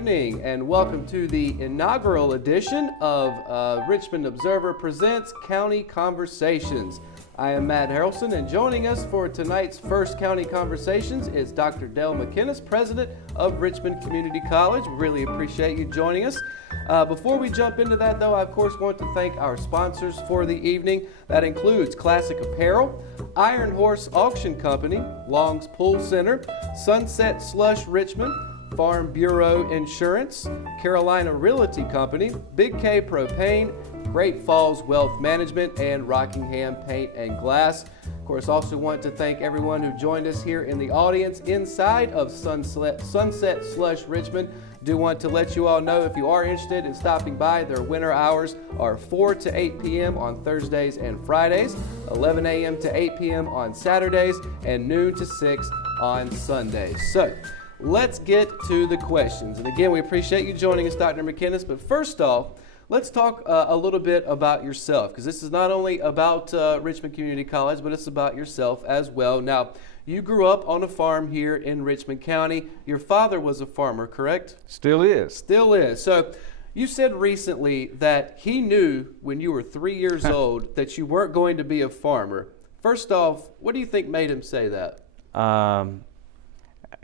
evening and welcome to the inaugural edition of Richmond Observer Presents County Conversations. I am Matt Harrelson, and joining us for tonight's first County Conversations is Dr. Dale McInnis, President of Richmond Community College. We really appreciate you joining us. Before we jump into that, though, I of course want to thank our sponsors for the evening. That includes Classic Apparel, Iron Horse Auction Company, Long's Pool Center, Sunset Slush Richmond, Farm Bureau Insurance, Carolina Realty Company, Big K Propane, Great Falls Wealth Management, and Rockingham Paint and Glass. Of course, also want to thank everyone who joined us here in the audience inside of Sunset Slush Richmond. Do want to let you all know, if you are interested in stopping by, their winter hours are 4 to 8 p.m. on Thursdays and Fridays, 11 a.m. to 8 p.m. on Saturdays, and noon to 6 on Sundays. So, let's get to the questions. And again, we appreciate you joining us, Dr. McInnis. But first off, let's talk a little bit about yourself, because this is not only about Richmond Community College, but it's about yourself as well. Now, you grew up on a farm here in Richmond County. Your father was a farmer, correct? Still is. Still is. So you said recently that he knew when you were 3 years old that you weren't going to be a farmer. First off, what do you think made him say that?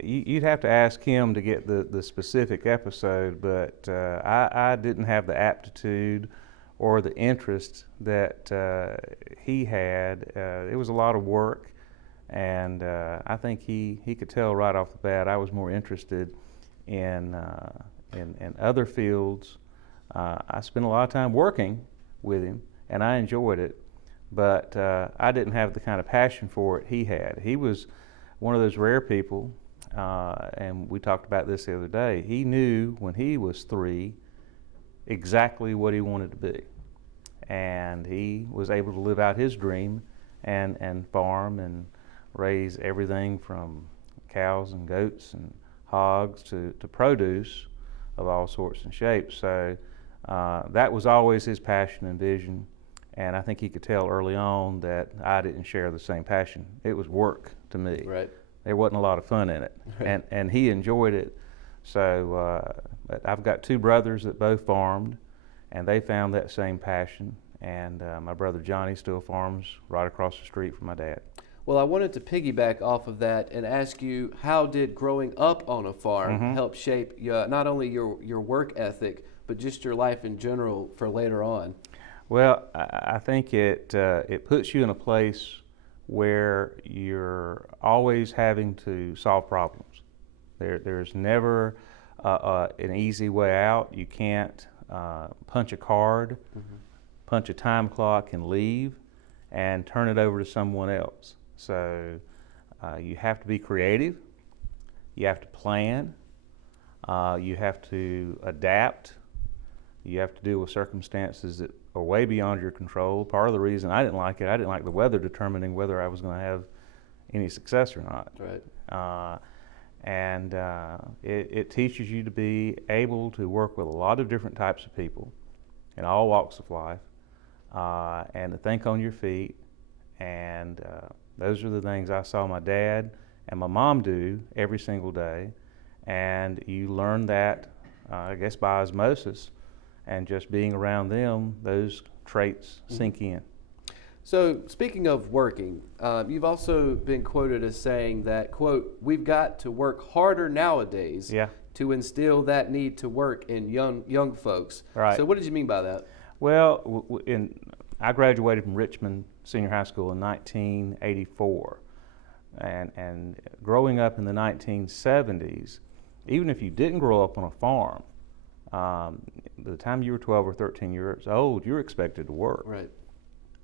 You'd have to ask him to get the specific episode, but I didn't have the aptitude or the interest that he had. It was a lot of work, and I think he could tell right off the bat I was more interested in other fields. I spent a lot of time working with him, and I enjoyed it, but I didn't have the kind of passion for it he had. He was one of those rare people. And we talked about this the other day. He knew when he was 3 exactly what he wanted to be. And he was able to live out his dream and farm and raise everything from cows and goats and hogs to produce of all sorts and shapes. So that was always his passion and vision. And I think he could tell early on that I didn't share the same passion. It was work to me. Right. There wasn't a lot of fun in it, right. and he enjoyed it. So I've got 2 brothers that both farmed, and they found that same passion. And my brother Johnny still farms right across the street from my dad. Well, I wanted to piggyback off of that and ask you, how did growing up on a farm help shape not only your work ethic, but just your life in general for later on? Well, I think it puts you in a place where you're always having to solve problems. There's never an easy way out. You can't punch a card, punch a time clock and leave and turn it over to someone else. So you have to be creative, you have to plan, you have to adapt, you have to deal with circumstances that are way beyond your control. Part of the reason I didn't like the weather determining whether I was going to have any success or not. Right. It teaches you to be able to work with a lot of different types of people in all walks of life, and to think on your feet. And those are the things I saw my dad and my mom do every single day. And you learn that, I guess, by osmosis. And just being around them, those traits sink in. So speaking of working, you've also been quoted as saying that, quote, "We've got to work harder nowadays to instill that need to work in young folks." Right. So what did you mean by that? Well, I graduated from Richmond Senior High School in 1984. And growing up in the 1970s, even if you didn't grow up on a farm, by the time you were 12 or 13 years old, you were expected to work. Right.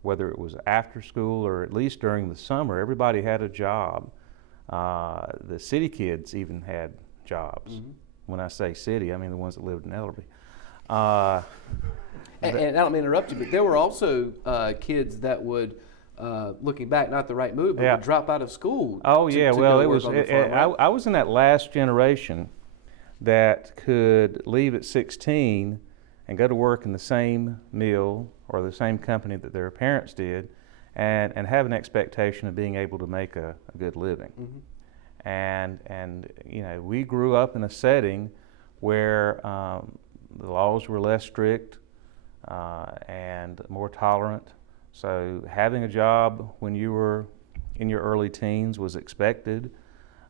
Whether it was after school or at least during the summer, everybody had a job. The city kids even had jobs. When I say city, I mean the ones that lived in Ellerby. And I don't mean to interrupt you, but there were also kids that would, looking back, not the right move, but would drop out of school. Oh to yeah, go well it work was. on the farm, right? I was in that last generation that could leave at 16 and go to work in the same mill or the same company that their parents did, and have an expectation of being able to make a good living. And you know, we grew up in a setting where the laws were less strict and more tolerant. So having a job when you were in your early teens was expected,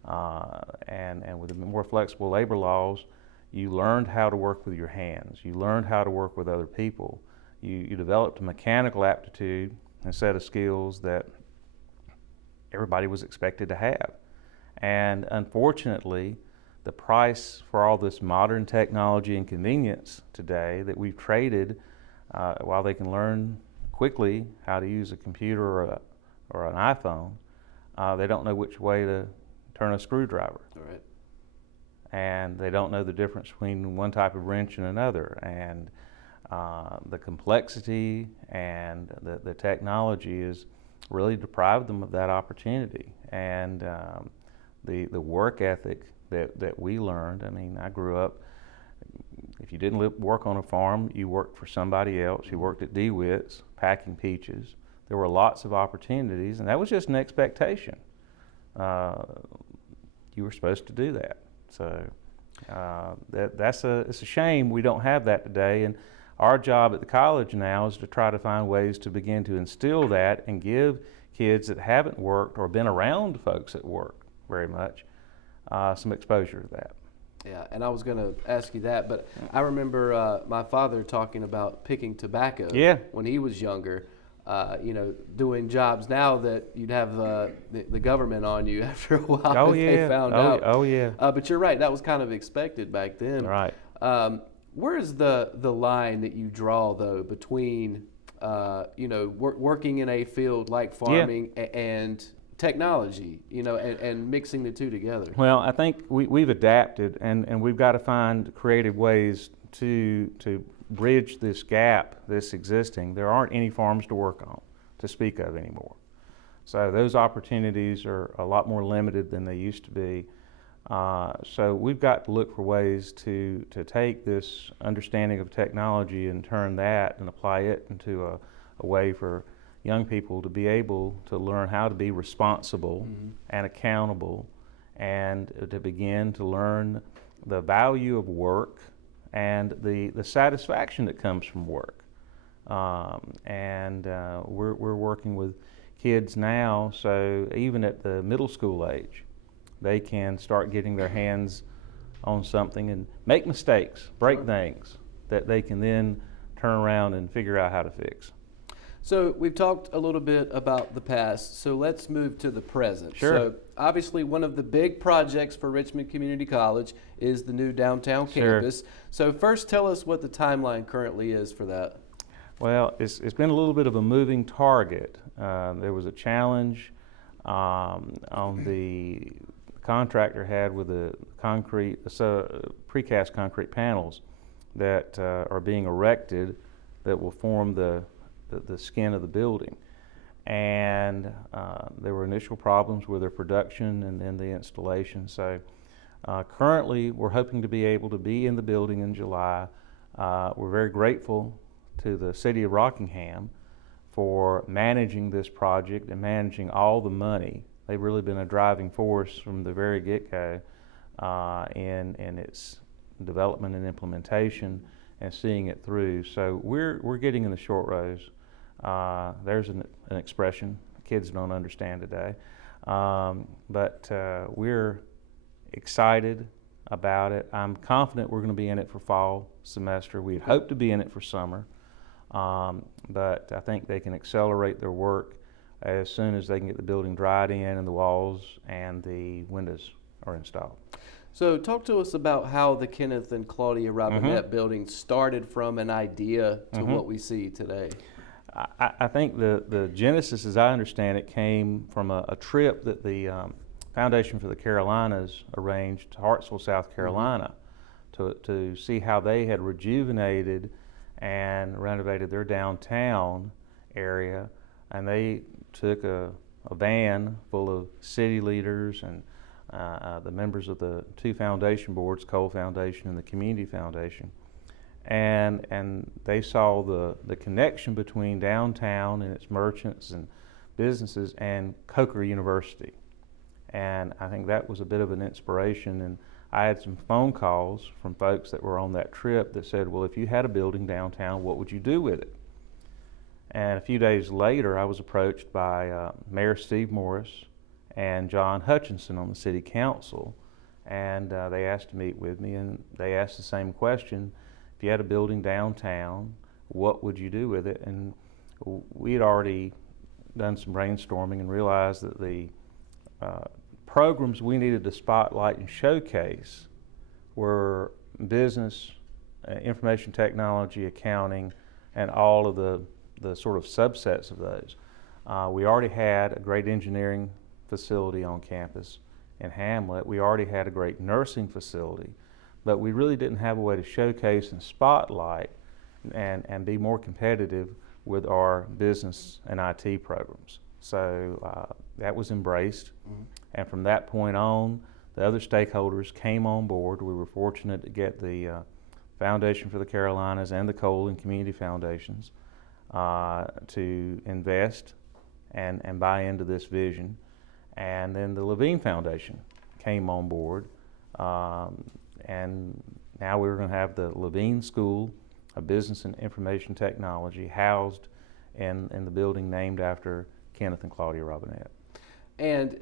and with the more flexible labor laws, you learned how to work with your hands. You learned how to work with other people. You developed a mechanical aptitude and set of skills that everybody was expected to have. And unfortunately, the price for all this modern technology and convenience today that we've traded, while they can learn quickly how to use a computer or an iPhone, they don't know which way to turn a screwdriver. All right. And they don't know the difference between one type of wrench and another. And the complexity and the technology has really deprived them of that opportunity. And the work ethic that we learned, I mean, I grew up, if you didn't work on a farm, you worked for somebody else. You worked at DeWitt's, packing peaches. There were lots of opportunities, and that was just an expectation. You were supposed to do that. So it's a shame we don't have that today. And our job at the college now is to try to find ways to begin to instill that and give kids that haven't worked or been around folks that work very much some exposure to that. Yeah, and I was going to ask you that, but I remember my father talking about picking tobacco when he was younger. Doing jobs now that you'd have the government on you after a while they found out. Oh yeah. But you're right, that was kind of expected back then. Right. Where's the line that you draw though between working in a field like farming and technology, and mixing the two together? Well, I think we've adapted, and we've got to find creative ways to bridge this gap that's existing. There aren't any farms to work on, to speak of anymore. So those opportunities are a lot more limited than they used to be. So we've got to look for ways to take this understanding of technology and turn that and apply it into a way for young people to be able to learn how to be responsible and accountable, and to begin to learn the value of work and the satisfaction that comes from work. We're working with kids now, so even at the middle school age, they can start getting their hands on something and make mistakes, break things that they can then turn around and figure out how to fix. So we've talked a little bit about the past, so let's move to the present. Sure. So obviously one of the big projects for Richmond Community College is the new downtown campus. So first tell us what the timeline currently is for that. Well, it's been a little bit of a moving target. There was a challenge on the contractor had with the precast concrete panels that are being erected that will form the skin of the building, and there were initial problems with their production and then the installation. So currently we're hoping to be able to be in the building in July. We're very grateful to the city of Rockingham for managing this project and managing all the money. They've really been a driving force from the very get-go in its development and implementation and seeing it through. So we're getting in the short rows. There's an expression kids don't understand today, but we're excited about it. I'm confident we're going to be in it for fall semester. We'd hope to be in it for summer, but I think they can accelerate their work as soon as they can get the building dried in and the walls and the windows are installed. So talk to us about how the Kenneth and Claudia Robinette building started from an idea to what we see today. I think the genesis, as I understand it, came from a trip that the Foundation for the Carolinas arranged to Hartsville, South Carolina, to see how they had rejuvenated and renovated their downtown area. And they took a van full of city leaders and the members of the two foundation boards, Cole Foundation and the Community Foundation, and they saw the connection between downtown and its merchants and businesses and Coker University. And I think that was a bit of an inspiration, and I had some phone calls from folks that were on that trip that said, well, if you had a building downtown, what would you do with it? And a few days later, I was approached by Mayor Steve Morris and John Hutchinson on the city council, and they asked to meet with me, and they asked the same question: if you had a building downtown, what would you do with it? And we had already done some brainstorming and realized that the programs we needed to spotlight and showcase were business, information technology, accounting, and all of the sort of subsets of those. We already had a great engineering facility on campus in Hamlet. We already had a great nursing facility, but we really didn't have a way to showcase and spotlight and be more competitive with our business and IT programs. So that was embraced. Mm-hmm. And from that point on, the other stakeholders came on board. We were fortunate to get the Foundation for the Carolinas and the Cole and Community Foundations to invest and buy into this vision. And then the Levine Foundation came on board. And now we're going to have the Levine School of Business and Information Technology housed in the building named after Kenneth and Claudia Robinette. And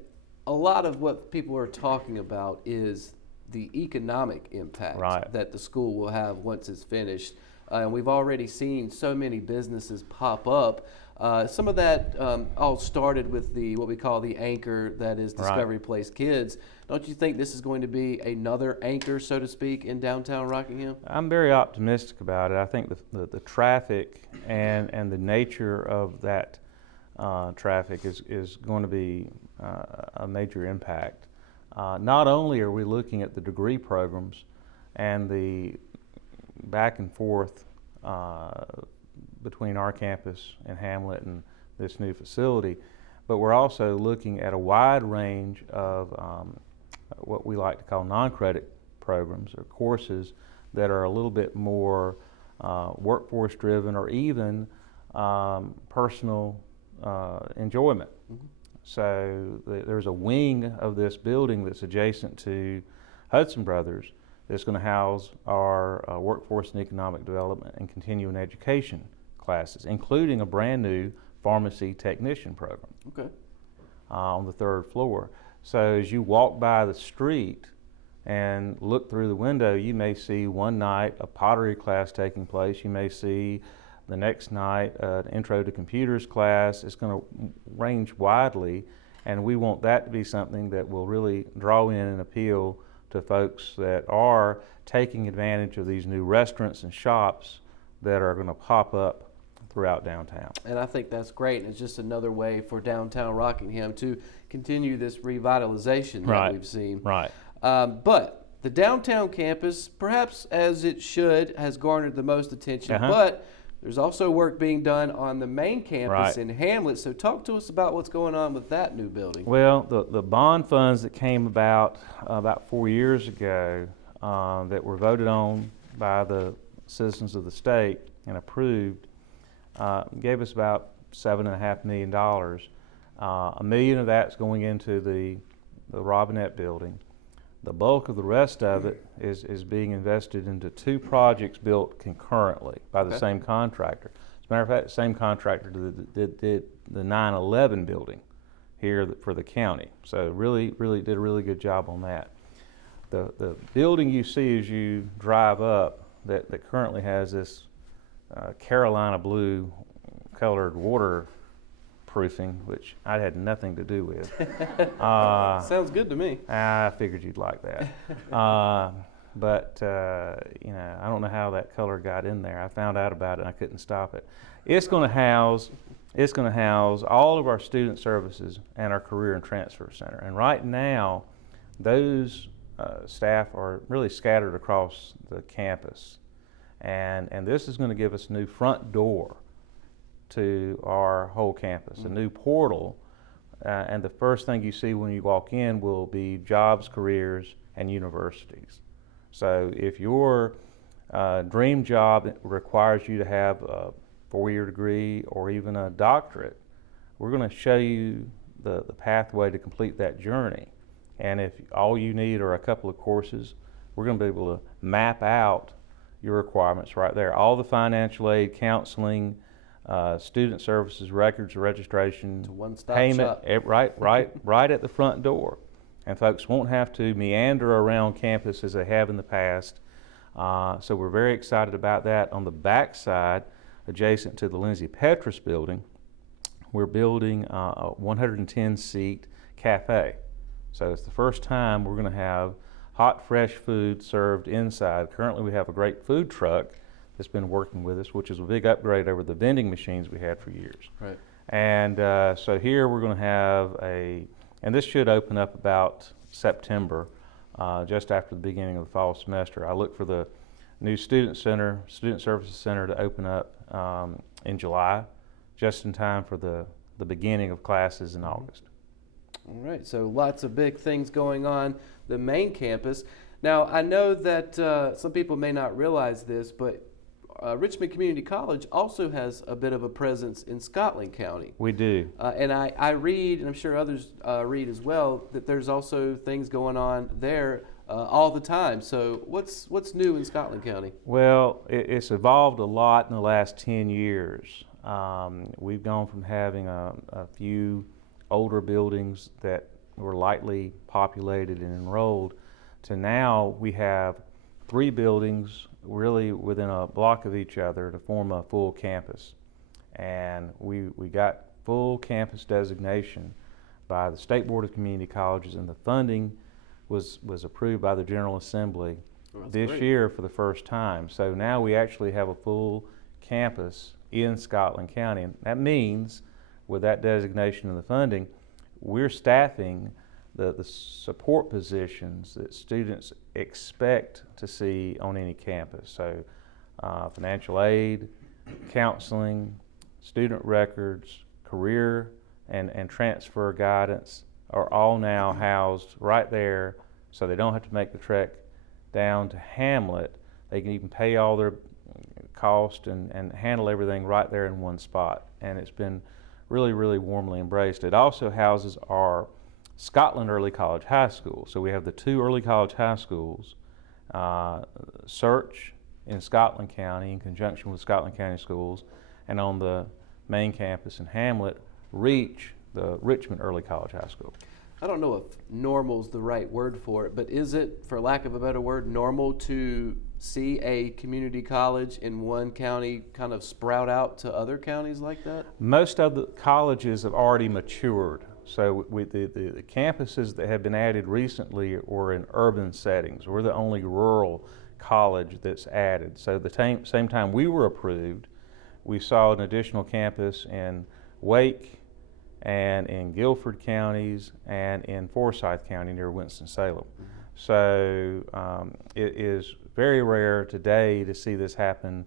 a lot of what people are talking about is the economic impact that the school will have once it's finished. And we've already seen so many businesses pop up. Some of that all started with what we call the anchor, that is Discovery Place Kids. Don't you think this is going to be another anchor, so to speak, in downtown Rockingham? I'm very optimistic about it. I think the traffic and the nature of that traffic is going to be a major impact. Not only are we looking at the degree programs and the back and forth between our campus and Hamlet and this new facility, but we're also looking at a wide range of what we like to call non-credit programs or courses that are a little bit more workforce driven or even personal enjoyment. Mm-hmm. So there's a wing of this building that's adjacent to Hudson Brothers that's going to house our workforce and economic development and continuing education classes, including a brand new pharmacy technician program. Okay. On the third floor. So as you walk by the street and look through the window, you may see one night a pottery class taking place. You may see the next night an intro to computers class. It's going to range widely, and we want that to be something that will really draw in and appeal to folks that are taking advantage of these new restaurants and shops that are going to pop up throughout downtown. And I think that's great. And it's just another way for downtown Rockingham to continue this revitalization that we've seen. Right. But the downtown campus, perhaps as it should, has garnered the most attention. But there's also work being done on the main campus in Hamlet. So talk to us about what's going on with that new building. Well, the bond funds that came about 4 years ago that were voted on by the citizens of the state and approved gave us about $7.5 million. $1 million of that's going into the Robinette building. The bulk of the rest of it is being invested into two projects built concurrently by the same contractor. As a matter of fact, the same contractor did the 9/11 building here for the county. So really did a really good job on that. The building you see as you drive up that currently has this Carolina blue colored waterproofing, which I had nothing to do with. Sounds good to me. I figured you'd like that. But I don't know how that color got in there. I found out about it and I couldn't stop it. It's going to house all of our student services and our career and transfer center. And right now, those staff are really scattered across the campus. And this is going to give us a new front door to our whole campus, a new portal. And the first thing you see when you walk in will be jobs, careers, and universities. So if your dream job requires you to have a 4-year degree or even a doctorate, we're going to show you the pathway to complete that journey. And if all you need are a couple of courses, we're going to be able to map out your requirements right there. All the financial aid, counseling, student services, records, registration, It's a one-stop payment, shop. right at the front door. And folks won't have to meander around campus as they have in the past. So we're very excited about that. On the back side, adjacent to the Lindsay Petrus building, we're building a 110-seat cafe. So it's the first time we're going to have hot, fresh food served inside. Currently we have a great food truck that's been working with us, which is a big upgrade over the vending machines we had for years. Right. And so here we're going to have and this should open up about September, just after the beginning of the fall semester. I look for the new student services center to open up in July, just in time for the beginning of classes in August. All right, so lots of big things going on the main campus. Now, I know that some people may not realize this, but Richmond Community College also has a bit of a presence in Scotland County. We do. And I read, and I'm sure others read as well, that there's also things going on there all the time. So what's new in Scotland County? Well, it's evolved a lot in the last 10 years. We've gone from having a few older buildings that were lightly populated and enrolled to now we have 3 buildings really within a block of each other to form a full campus. And we got full campus designation by the State Board of Community Colleges, and the funding was approved by the General Assembly this year for the first time. So now we actually have a full campus in Scotland County. And that means with that designation and the funding, we're staffing the support positions that students expect to see on any campus. So financial aid, counseling, student records, career and transfer guidance are all now housed right there, so they don't have to make the trek down to Hamlet. They can even pay all their cost and handle everything right there in one spot. And it's been really, really warmly embraced. It also houses our Scotland Early College High School. So we have the 2 early college high schools, Search in Scotland County in conjunction with Scotland County Schools, and on the main campus in Hamlet, Reach, the Richmond Early College High School. I don't know if normal's the right word for it, but is it, for lack of a better word, normal to see a community college in one county kind of sprout out to other counties like that? Most of the colleges have already matured. So the campuses that have been added recently were in urban settings. We're the only rural college that's added. So the same time we were approved, we saw an additional campus in Wake and in Guilford counties and in Forsyth County near Winston-Salem. So it is very rare today to see this happen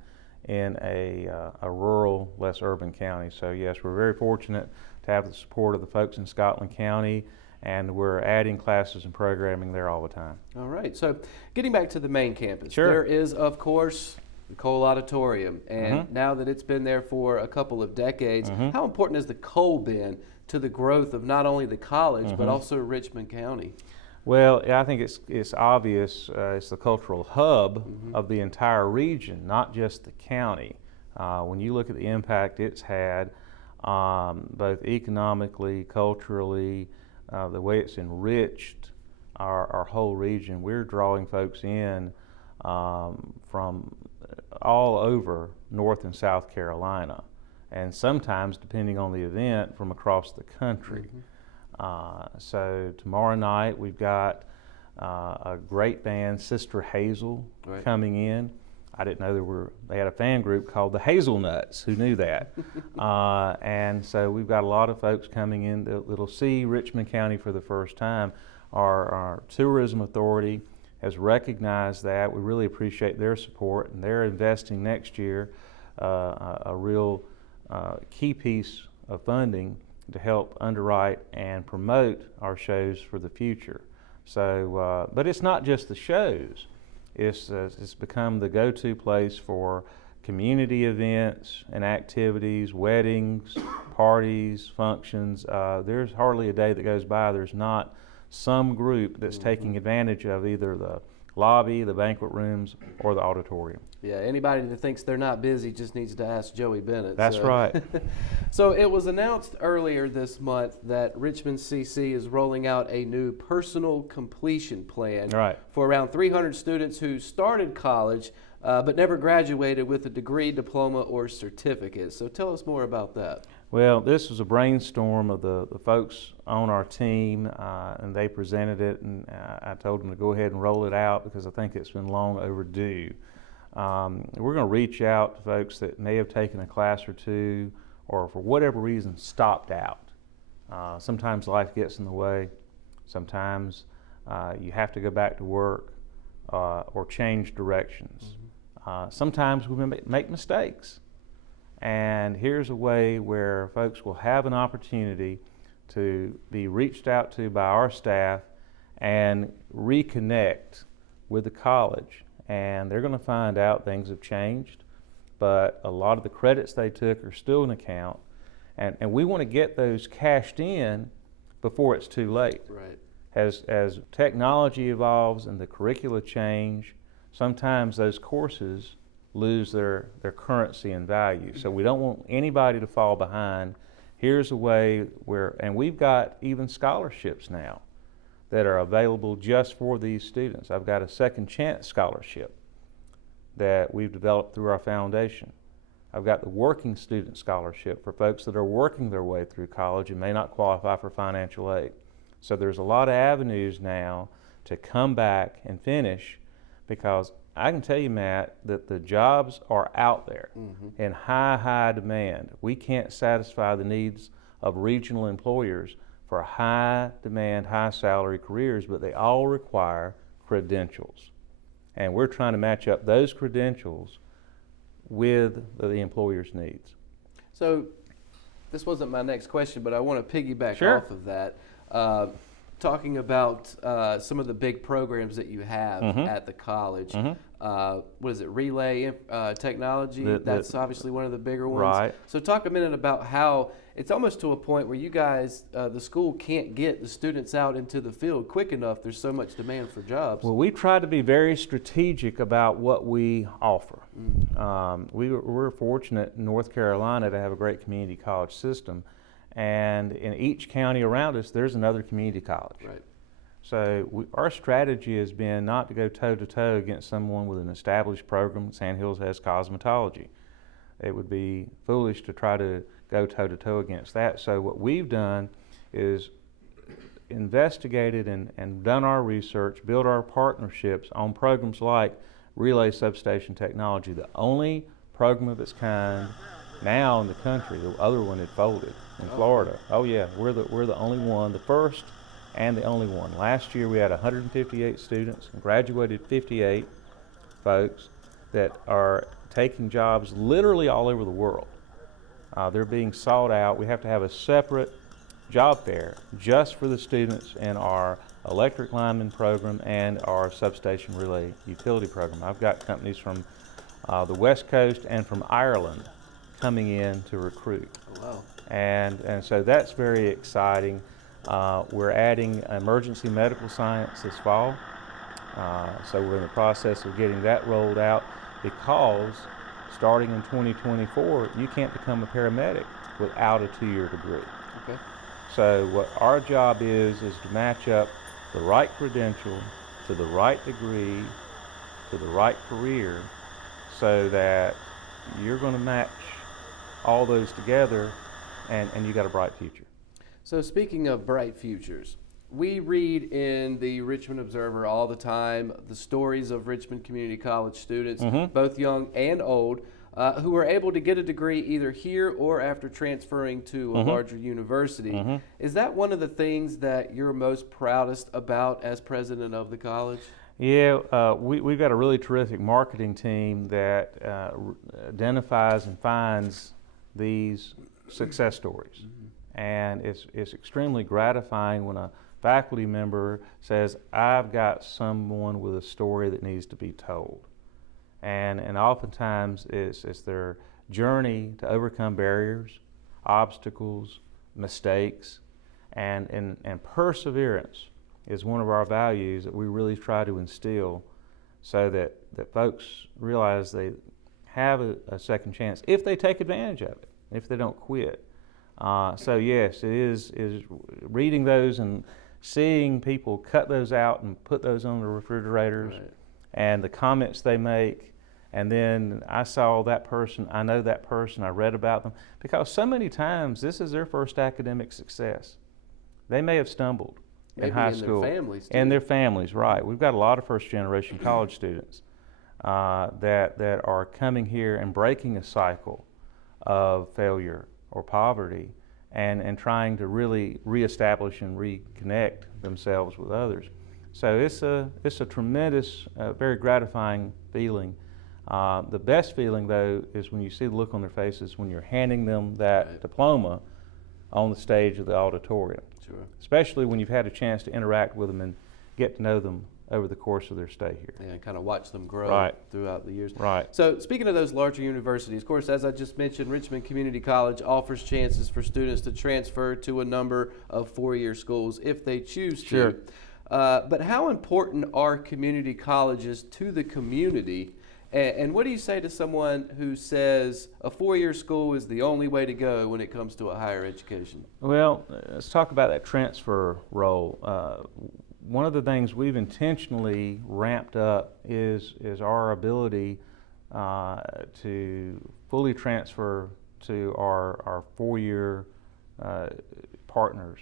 in a rural, less urban county. So yes, we're very fortunate to have the support of the folks in Scotland County, and we're adding classes and programming there all the time. All right, so getting back to the main campus, Sure. There is, of course, the Cole Auditorium, and now that it's been there for a couple of decades, how important has the Cole been to the growth of not only the college, but also Richmond County? Well, I think it's obvious. It's the cultural hub of the entire region, not just the county. When you look at the impact it's had, both economically, culturally, the way it's enriched our whole region, we're drawing folks in from all over North and South Carolina, and sometimes, depending on the event, from across the country. So tomorrow night we've got a great band, Sister Hazel, coming in. I didn't know they had a fan group called the Hazelnuts. Who knew that? And so we've got a lot of folks coming in that'll see Richmond County for the first time. Our tourism authority has recognized that. We really appreciate their support, and they're investing next year a real key piece of funding to help underwrite and promote our shows for the future. So, but it's not just the shows. It's become the go-to place for community events and activities, weddings, parties, functions. There's hardly a day that goes by there's not some group that's taking advantage of either the lobby, the banquet rooms, or the auditorium. Yeah, anybody that thinks they're not busy just needs to ask Joey Bennett. That's right. So it was announced earlier this month that Richmond CC is rolling out a new personal completion plan for around 300 students who started college but never graduated with a degree, diploma, or certificate. So tell us more about that. Well, this was a brainstorm of the folks on our team, and they presented it, and I told them to go ahead and roll it out because I think it's been long overdue. We're going to reach out to folks that may have taken a class or two or for whatever reason stopped out. Sometimes life gets in the way. Sometimes you have to go back to work or change directions. Sometimes we make mistakes. And here's a way where folks will have an opportunity to be reached out to by our staff and reconnect with the college. And they're going to find out things have changed, but a lot of the credits they took are still in account. And we want to get those cashed in before it's too late. Right. As technology evolves and the curricula change, sometimes those courses lose their currency and value. So we don't want anybody to fall behind. Here's a way where, and we've got even scholarships now that are available just for these students. I've got a second chance scholarship that we've developed through our foundation. I've got the working student scholarship for folks that are working their way through college and may not qualify for financial aid. So there's a lot of avenues now to come back and finish, because I can tell you, Matt, that the jobs are out there in high demand. We can't satisfy the needs of regional employers for high demand, high salary careers, but they all require credentials. And we're trying to match up those credentials with the employer's needs. So this wasn't my next question, but I want to piggyback off of that. Talking about some of the big programs that you have at the college. What is it, Relay Technology? That's obviously one of the bigger ones. Right. So talk a minute about how it's almost to a point where you guys, the school can't get the students out into the field quick enough. There's so much demand for jobs. Well, we try to be very strategic about what we offer. We're fortunate in North Carolina to have a great community college system. And in each county around us, there's another community college. Right. So our strategy has been not to go toe-to-toe against someone with an established program. Sand Hills has cosmetology. It would be foolish to try to go toe-to-toe against that. So what we've done is investigated and done our research, built our partnerships on programs like Relay Substation Technology, the only program of its kind now in the country. The other one had folded in Florida. Oh yeah, we're the only one, the first and the only one. Last year we had 158 students and graduated 58 folks that are taking jobs literally all over the world. They're being sought out. We have to have a separate job fair just for the students in our electric lineman program and our substation relay utility program. I've got companies from the West Coast and from Ireland coming in to recruit. Oh, wow. And so that's very exciting. We're adding emergency medical science this fall. So we're in the process of getting that rolled out, because starting in 2024, you can't become a paramedic without a 2-year degree. Okay. So what our job is to match up the right credential to the right degree to the right career, so that you're going to match all those together, and you got a bright future. So speaking of bright futures, we read in the Richmond Observer all the time the stories of Richmond Community College students, both young and old, who were able to get a degree either here or after transferring to a larger university. Is that one of the things that you're most proudest about as president of the college? Yeah, we've got a really terrific marketing team that identifies and finds these success stories. And it's extremely gratifying when a faculty member says, I've got someone with a story that needs to be told. And oftentimes it's their journey to overcome barriers, obstacles, mistakes, and perseverance is one of our values that we really try to instill so that folks realize they have a second chance if they take advantage of it, if they don't quit. So yes, it is reading those and seeing people cut those out and put those on the refrigerators, Right. and the comments they make. And then I saw that person, I know that person, I read about them, because so many times this is their first academic success. They may have stumbled Maybe in high in school. their families, too. And their families, right. We've got a lot of first-generation college students that are coming here and breaking a cycle of failure or poverty and trying to really reestablish and reconnect themselves with others. So it's a tremendous, very gratifying feeling. The best feeling, though, is when you see the look on their faces when you're handing them that Right. diploma on the stage of the auditorium. Sure. Especially when you've had a chance to interact with them and get to know them over the course of their stay here. And kind of watch them grow Right. throughout the years. Right. So speaking of those larger universities, of course, as I just mentioned, Richmond Community College offers chances for students to transfer to a number of four-year schools if they choose to. Sure. But how important are community colleges to the community? And what do you say to someone who says a four-year school is the only way to go when it comes to a higher education? Well, let's talk about that transfer role. One of the things we've intentionally ramped up is our ability to fully transfer to our four-year partners,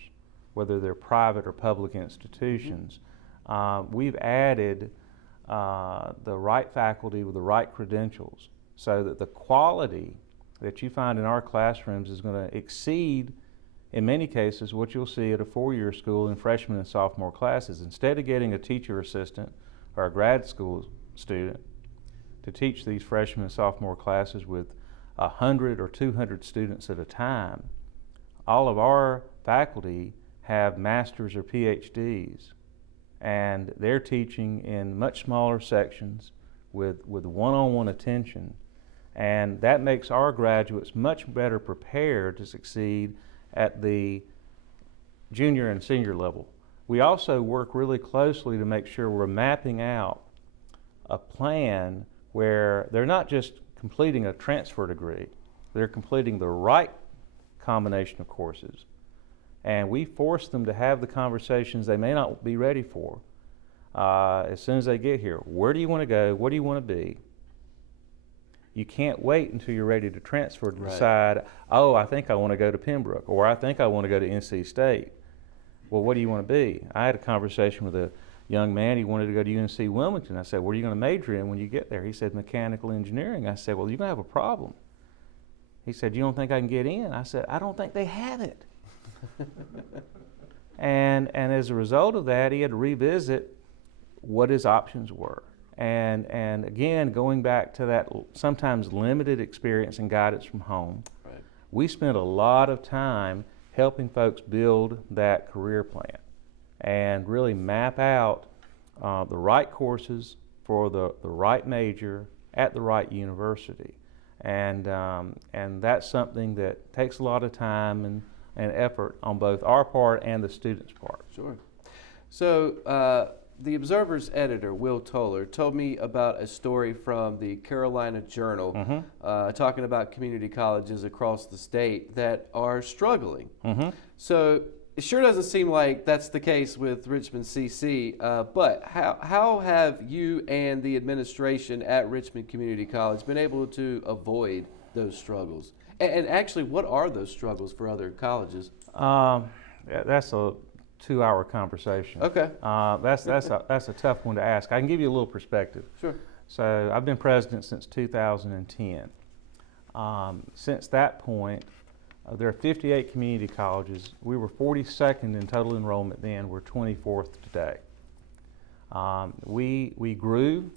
whether they're private or public institutions. We've added the right faculty with the right credentials so that the quality that you find in our classrooms is going to exceed, in many cases, what you'll see at a four-year school in freshman and sophomore classes. Instead of getting a teacher assistant or a grad school student to teach these freshman and sophomore classes with 100 or 200 students at a time, all of our faculty have masters or PhDs, and they're teaching in much smaller sections with one-on-one attention, and that makes our graduates much better prepared to succeed at the junior and senior level. We also work really closely to make sure we're mapping out a plan where they're not just completing a transfer degree, they're completing the right combination of courses. And we force them to have the conversations they may not be ready for as soon as they get here. Where do you want to go? What do you want to be? You can't wait until you're ready to transfer to decide, oh, I think I want to go to Pembroke, or I think I want to go to NC State. Well, what do you want to be? I had a conversation with a young man. He wanted to go to UNC Wilmington. I said, what are you going to major in when you get there? He said, mechanical engineering. I said, well, you're going to have a problem. He said, you don't think I can get in? I said, I don't think they have it. And as a result of that, he had to revisit what his options were. And again, going back to that sometimes limited experience and guidance from home, we spent a lot of time helping folks build that career plan and really map out the right courses for the right major at the right university. And that's something that takes a lot of time and effort on both our part and the students' part. Sure. So the Observer's editor, Will Toller, told me about a story from the Carolina Journal talking about community colleges across the state that are struggling. So it sure doesn't seem like that's the case with Richmond CC, but how have you and the administration at Richmond Community College been able to avoid those struggles? And actually, what are those struggles for other colleges? That's a 2-hour conversation. Okay. That's a tough one to ask. I can give you a little perspective. Sure. So I've been president since 2010. Since that point, there are 58 community colleges. We were 42nd in total enrollment then. We're 24th today. We grew,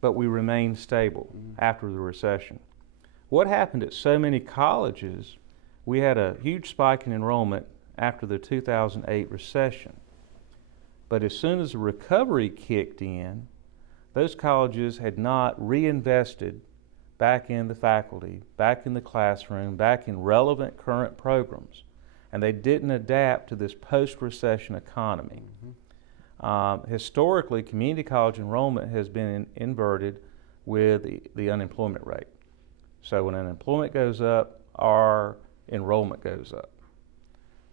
but we remained stable after the recession. What happened at so many colleges, we had a huge spike in enrollment after the 2008 recession. But as soon as the recovery kicked in, those colleges had not reinvested back in the faculty, back in the classroom, back in relevant current programs, and they didn't adapt to this post-recession economy. Historically, community college enrollment has been inverted with the unemployment rate. So when unemployment goes up, our enrollment goes up.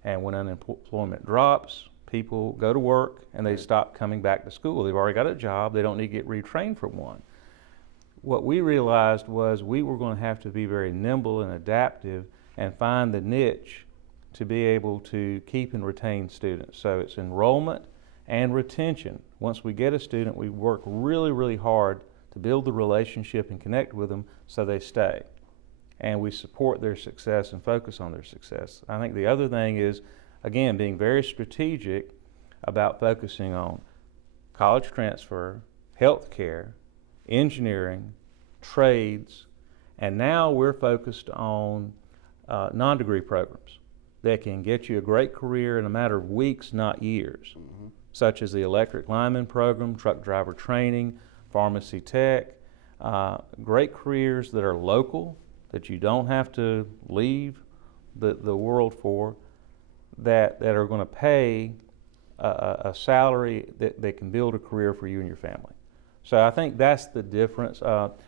And when unemployment drops, people go to work and they stop coming back to school. They've already got a job, they don't need to get retrained for one. What we realized was we were going to have to be very nimble and adaptive and find the niche to be able to keep and retain students. So it's enrollment and retention. Once we get a student, we work really, really hard to build the relationship and connect with them so they stay. And we support their success and focus on their success. I think the other thing is, again, being very strategic about focusing on college transfer, healthcare, engineering, trades, and now we're focused on non-degree programs that can get you a great career in a matter of weeks, not years, such as the electric lineman program, truck driver training, pharmacy tech, great careers that are local, that you don't have to leave the world for, that are going to pay a salary that can build a career for you and your family. So I think that's the difference.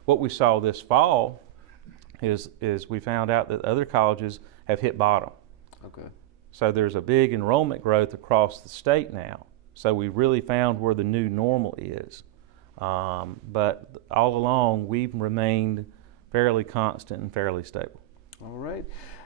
What we saw this fall is we found out that other colleges have hit bottom. Okay. So there's a big enrollment growth across the state now. So we really found where the new normal is. But all along, we've remained fairly constant and fairly stable. All right.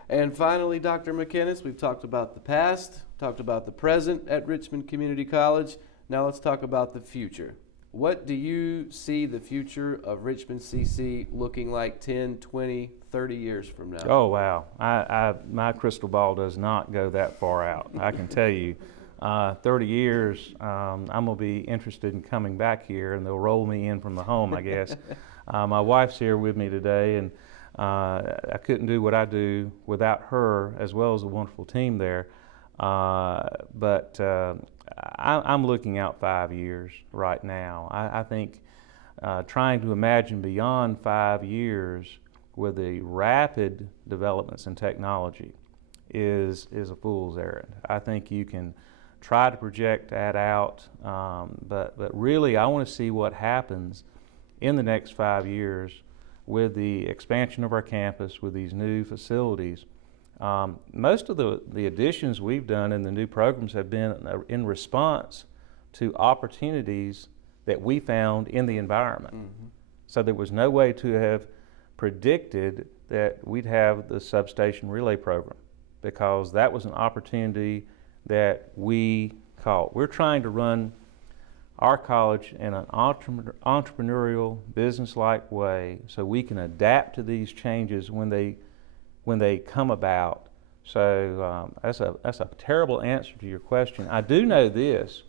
And finally, Dr. McInnis, we've talked about the past, talked about the present at Richmond Community College. Now let's talk about the future. What do you see the future of Richmond CC looking like 10, 20, 30 years from now? Oh, wow. My crystal ball does not go that far out. I can tell you, 30 years, I'm going to be interested in coming back here, and they'll roll me in from the home, I guess. My wife's here with me today, and I couldn't do what I do without her, as well as a wonderful team there. But I'm looking out 5 years right now. I think trying to imagine beyond 5 years with the rapid developments in technology is a fool's errand. I think you can try to project that out, but really I want to see what happens in the next 5 years with the expansion of our campus, with these new facilities. Most of the additions we've done in the new programs have been in response to opportunities that we found in the environment. Mm-hmm. So there was no way to have predicted that we'd have the substation relay program, because that was an opportunity that we caught. We're trying to run our college in an entrepreneurial, business-like way so we can adapt to these changes when they come about. So that's a terrible answer to your question. I do know this.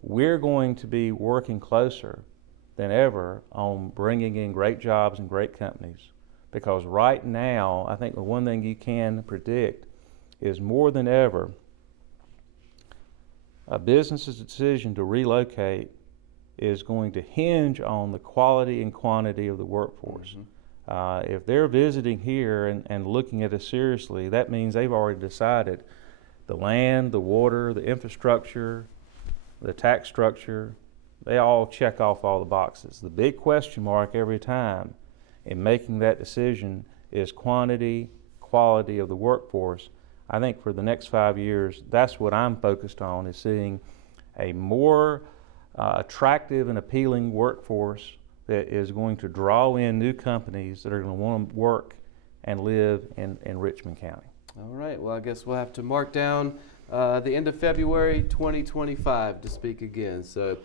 We're going to be working closer than ever on bringing in great jobs and great companies, because right now, I think the one thing you can predict is more than ever, a business's decision to relocate is going to hinge on the quality and quantity of the workforce. Mm-hmm. If they're visiting here and looking at us seriously, that means they've already decided the land, the water, the infrastructure, the tax structure, they all check off all the boxes. The big question mark every time in making that decision is quantity, quality of the workforce. I think for the next 5 years, that's what I'm focused on, is seeing a more attractive and appealing workforce that is going to draw in new companies that are going to want to work and live in Richmond County. All right. Well, I guess we'll have to mark down the end of February 2025 to speak again. So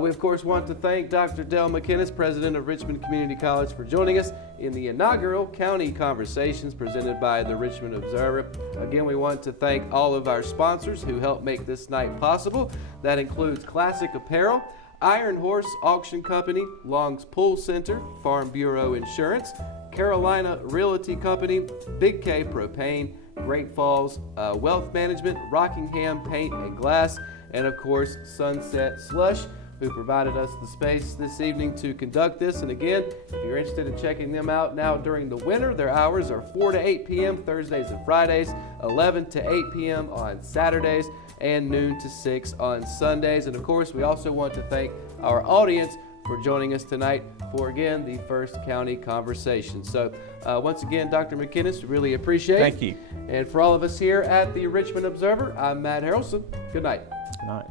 we, of course, want to thank Dr. Dale McInnis, president of Richmond Community College, for joining us in the inaugural County Conversations presented by the Richmond Observer. Again, we want to thank all of our sponsors who helped make this night possible. That includes Classic Apparel, Iron Horse Auction Company, Long's Pool Center, Farm Bureau Insurance, Carolina Realty Company, Big K Propane, Great Falls Wealth Management, Rockingham Paint and Glass, and of course Sunset Slush, who provided us the space this evening to conduct this. And again, if you're interested in checking them out now during the winter, their hours are 4 to 8 p.m. Thursdays and Fridays, 11 to 8 p.m. on Saturdays. and noon to 6 on Sundays. And of course, we also want to thank our audience for joining us tonight for, again, the First County Conversation. So once again, Dr. McInnis, we really appreciate it. Thank you. And for all of us here at the Richmond Observer, I'm Matt Harrelson. Good night. Good night.